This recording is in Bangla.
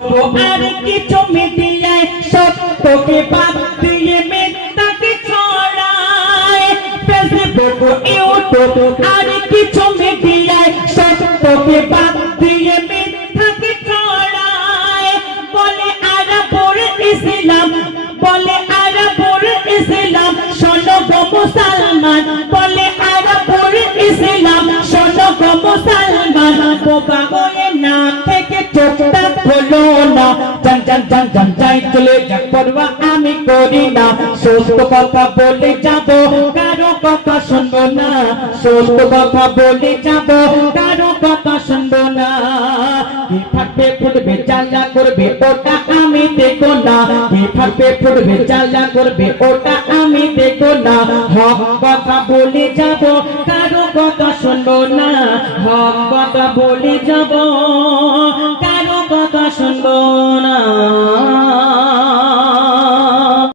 আর কিছু মিডিয়ায় সত্যকে বাদ দিয়ে মিথ্যাকে ছড়ায়। ফেসবুক ইউটিউব আর কিছু মিডিয়ায় সত্যকে বাদ দিয়ে মিথ্যাকে ছড়ায়। বলে আরবুল ইসলাম, বলে আরবুল ইসলাম, শোনো গো মুসলমান, বলে আরবুল ইসলাম, শোনো গো মুসলমান। বোবা হয়ে না থেকে চোখটা খোলো না, জান জান জান জান যাই চলে যা পরোয়া আমি করি না। সত্য কথা বলে যাব, কারো কথা শুনবো না। সত্য কথা বলে যাব, কারো কথা শুনবো না। কি ফাটবে ফুটবে জ্বালা করবে ওটা আমি দেখো না। কি ফাটবে ফুটবে জ্বালা করবে ওটা আমি দেখো না। হক কথা বলে যাব, কারো কথা শুনবো না। হক কথা বলে যাব, কারো কথা শুনবো না।